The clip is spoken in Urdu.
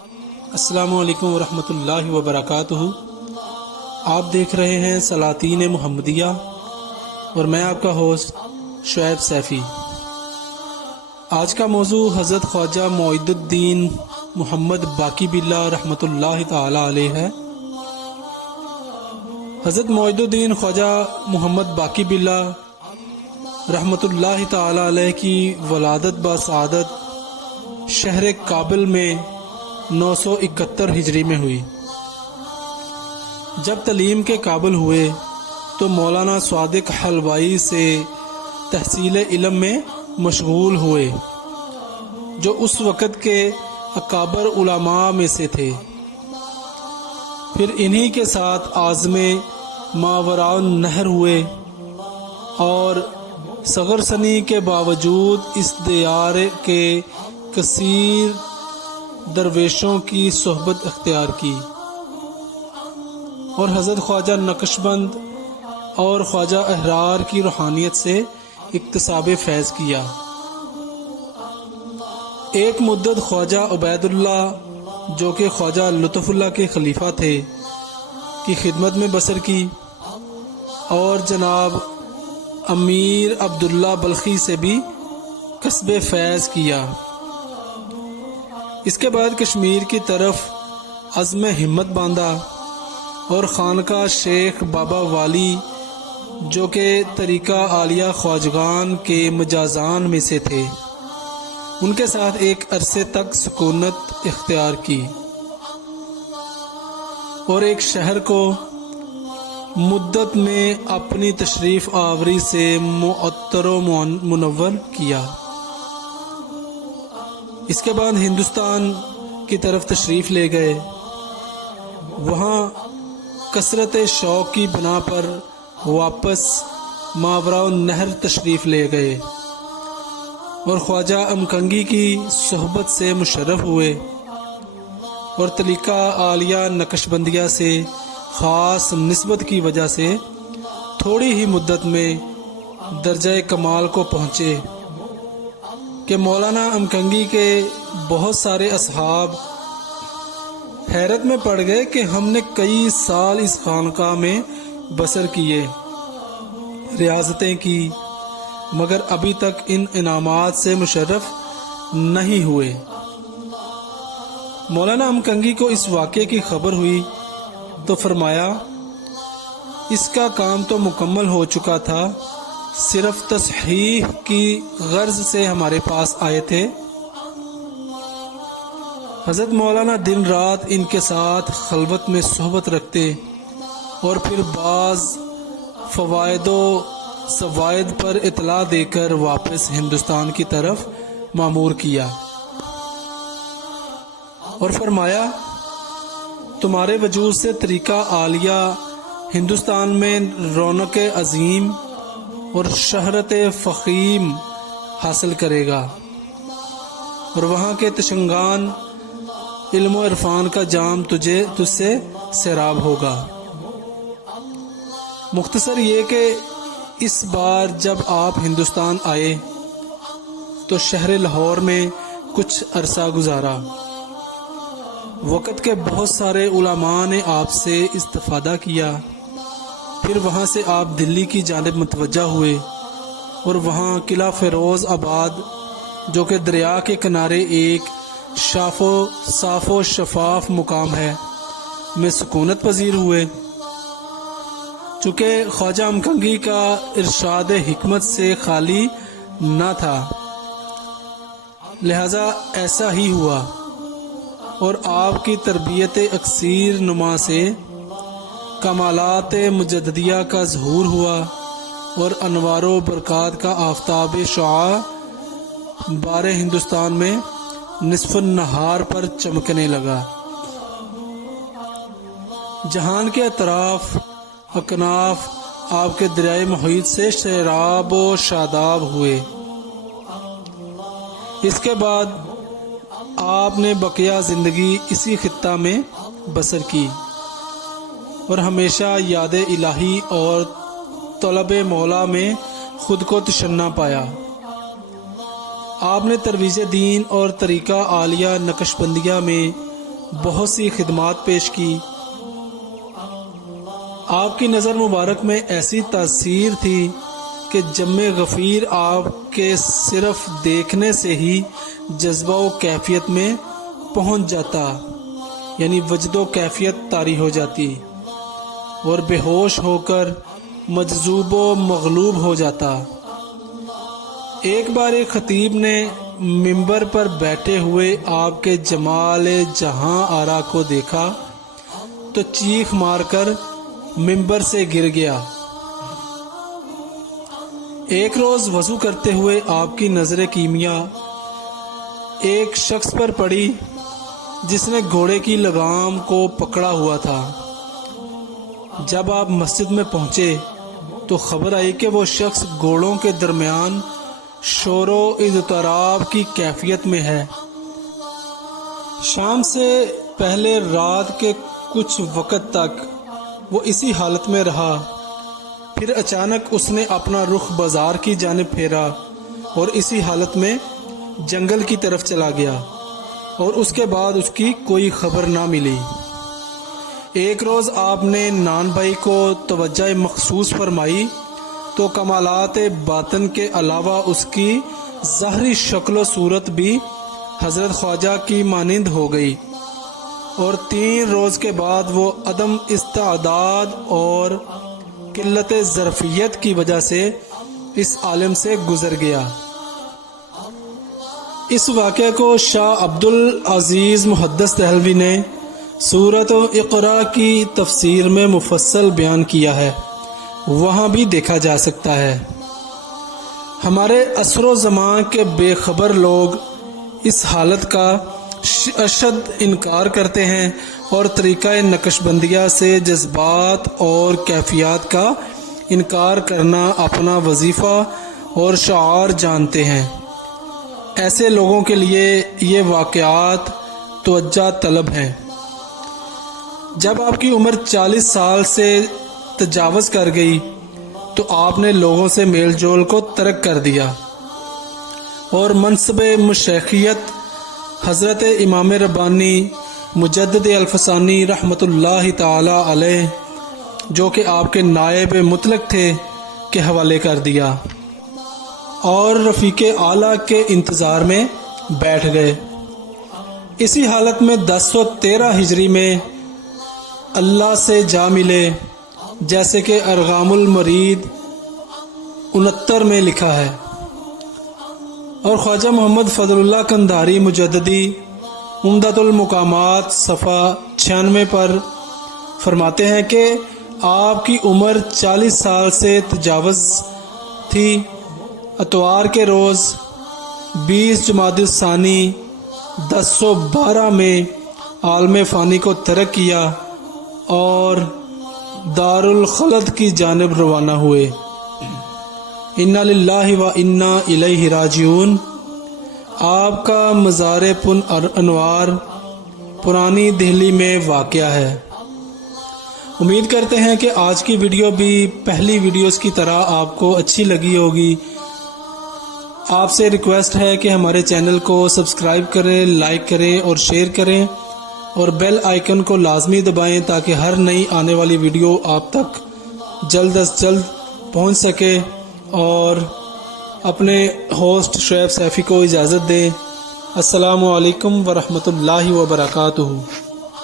السلام علیکم ورحمۃ اللہ وبرکاتہ۔ آپ دیکھ رہے ہیں سلاطین محمدیہ اور میں آپ کا ہوسٹ شعیب سیفی۔ آج کا موضوع حضرت خواجہ معید الدین محمد باقی باللہ رحمۃ اللہ تعالی علیہ ہے۔ حضرت معید الدین خواجہ محمد باقی باللہ رحمۃ اللہ تعالی علیہ کی ولادت بسعادت شہر کابل میں 971 ہجری میں ہوئی۔ جب تعلیم کے قابل ہوئے تو مولانا صادق حلوائی سے تحصیل علم میں مشغول ہوئے، جو اس وقت کے اکابر علماء میں سے تھے۔ پھر انہی کے ساتھ عازم ماوراء النہر ہوئے اور صغر سنی کے باوجود اس دیار کے کثیر درویشوں کی صحبت اختیار کی اور حضرت خواجہ نقشبند اور خواجہ احرار کی روحانیت سے اکتساب فیض کیا۔ ایک مدت خواجہ عبید اللہ جو کہ خواجہ لطف اللہ کے خلیفہ تھے کی خدمت میں بسر کی اور جناب امیر عبداللہ بلخی سے بھی کسب فیض کیا۔ اس کے بعد کشمیر کی طرف عزم ہمت باندھا اور خانقاہ شیخ بابا والی جو کہ طریقہ عالیہ خواجگان کے مجازان میں سے تھے، ان کے ساتھ ایک عرصے تک سکونت اختیار کی اور ایک شہر کو مدت میں اپنی تشریف آوری سے معطر و منور کیا۔ اس کے بعد ہندوستان کی طرف تشریف لے گئے۔ وہاں کثرت شوق کی بنا پر واپس ماوراء النہر تشریف لے گئے اور خواجہ امکنگی کی صحبت سے مشرف ہوئے اور طریقہ عالیہ نقشبندیہ سے خاص نسبت کی وجہ سے تھوڑی ہی مدت میں درجہ کمال کو پہنچے کہ مولانا امکنگی کے بہت سارے اصحاب حیرت میں پڑ گئے کہ ہم نے کئی سال اس خانقاہ میں بسر کیے، ریاضتیں کی، مگر ابھی تک ان انعامات سے مشرف نہیں ہوئے۔ مولانا امکنگی کو اس واقعے کی خبر ہوئی تو فرمایا اس کا کام تو مکمل ہو چکا تھا، صرف تصحیح کی غرض سے ہمارے پاس آئے تھے۔ حضرت مولانا دن رات ان کے ساتھ خلوت میں صحبت رکھتے اور پھر بعض فوائد و فوائد پر اطلاع دے کر واپس ہندوستان کی طرف مامور کیا اور فرمایا تمہارے وجود سے طریقہ عالیہ ہندوستان میں رونق عظیم اور شہرت فخیم حاصل کرے گا اور وہاں کے تشنگان علم و عرفان کا جام تجھ سے سیراب ہوگا۔ مختصر یہ کہ اس بار جب آپ ہندوستان آئے تو شہر لاہور میں کچھ عرصہ گزارا۔ وقت کے بہت سارے علماء نے آپ سے استفادہ کیا۔ پھر وہاں سے آپ دلی کی جانب متوجہ ہوئے اور وہاں قلعہ فیروز آباد جو کہ دریا کے کنارے ایک صاف و شفاف مقام ہے میں سکونت پذیر ہوئے۔ چونکہ خواجہ امکنگی کا ارشاد حکمت سے خالی نہ تھا، لہذا ایسا ہی ہوا اور آپ کی تربیت اکثیر نما سے کمالات مجددیہ کا ظہور ہوا اور انوار و برکات کا آفتاب شعاع بار ہندوستان میں نصف النہار پر چمکنے لگا۔ جہان کے اطراف اکناف آپ کے دریائے محیط سے سیراب و شاداب ہوئے۔ اس کے بعد آپ نے بقیہ زندگی اسی خطہ میں بسر کی اور ہمیشہ یاد الہی اور طلب مولا میں خود کو تشنا پایا۔ آپ نے ترویج دین اور طریقہ عالیہ نقشبندیہ میں بہت سی خدمات پیش کی۔ آپ کی نظر مبارک میں ایسی تاثیر تھی کہ جم غفیر آپ کے صرف دیکھنے سے ہی جذبہ و کیفیت میں پہنچ جاتا، یعنی وجد و کیفیت طاری ہو جاتی اور بے ہوش ہو کر مجذوب و مغلوب ہو جاتا۔ ایک بار ایک خطیب نے ممبر پر بیٹھے ہوئے آپ کے جمال جہاں آرا کو دیکھا تو چیخ مار کر ممبر سے گر گیا۔ ایک روز وضو کرتے ہوئے آپ کی نظر کیمیا ایک شخص پر پڑی جس نے گھوڑے کی لگام کو پکڑا ہوا تھا۔ جب آپ مسجد میں پہنچے تو خبر آئی کہ وہ شخص گھوڑوں کے درمیان شور و اضطراب کی کیفیت میں ہے۔ شام سے پہلے رات کے کچھ وقت تک وہ اسی حالت میں رہا، پھر اچانک اس نے اپنا رخ بازار کی جانب پھیرا اور اسی حالت میں جنگل کی طرف چلا گیا اور اس کے بعد اس کی کوئی خبر نہ ملی۔ ایک روز آپ نے نان بھائی کو توجہ مخصوص فرمائی تو کمالات باطن کے علاوہ اس کی ظاہری شکل و صورت بھی حضرت خواجہ کی مانند ہو گئی، اور 3 روز کے بعد وہ عدم استعداد اور قلت ظرفیت کی وجہ سے اس عالم سے گزر گیا۔ اس واقعے کو شاہ عبدالعزیز محدث دہلوی نے سورۃ اقرا کی تفسیر میں مفصل بیان کیا ہے، وہاں بھی دیکھا جا سکتا ہے۔ ہمارے عصر و زمان کے بے خبر لوگ اس حالت کا اشد انکار کرتے ہیں اور طریقہ نقش بندیہ سے جذبات اور کیفیات کا انکار کرنا اپنا وظیفہ اور شعار جانتے ہیں۔ ایسے لوگوں کے لیے یہ واقعات توجہ طلب ہیں۔ جب آپ کی عمر 40 سال سے تجاوز کر گئی تو آپ نے لوگوں سے میل جول کو ترک کر دیا اور منصب مشیخیت حضرت امام ربانی مجدد الفسانی رحمۃ اللہ تعالی علیہ، جو کہ آپ کے نائب مطلق تھے، کے حوالے کر دیا اور رفیق اعلیٰ کے انتظار میں بیٹھ گئے۔ اسی حالت میں 1013 ہجری میں اللہ سے جا ملے، جیسے کہ ارغام المرید 69 میں لکھا ہے۔ اور خواجہ محمد فضل اللہ قندھاری مجددی عمدۃ المقامات صفحہ 96 پر فرماتے ہیں کہ آپ کی عمر 40 سال سے تجاوز تھی۔ اتوار کے روز 20 جمادی الثانی 1012 میں عالم فانی کو ترک کیا اور دارالخلد کی جانب روانہ ہوئے۔ انا للہ و انا الیہ راجعون۔ آپ کا مزار پن انوار پرانی دہلی میں واقع ہے۔ امید کرتے ہیں کہ آج کی ویڈیو بھی پہلی ویڈیوز کی طرح آپ کو اچھی لگی ہوگی۔ آپ سے ریکویسٹ ہے کہ ہمارے چینل کو سبسکرائب کریں، لائک کریں اور شیئر کریں اور بیل آئیکن کو لازمی دبائیں تاکہ ہر نئی آنے والی ویڈیو آپ تک جلد از جلد پہنچ سکے، اور اپنے ہوسٹ شعیب سیفی کو اجازت دیں۔ السلام علیکم ورحمۃ اللہ وبرکاتہ۔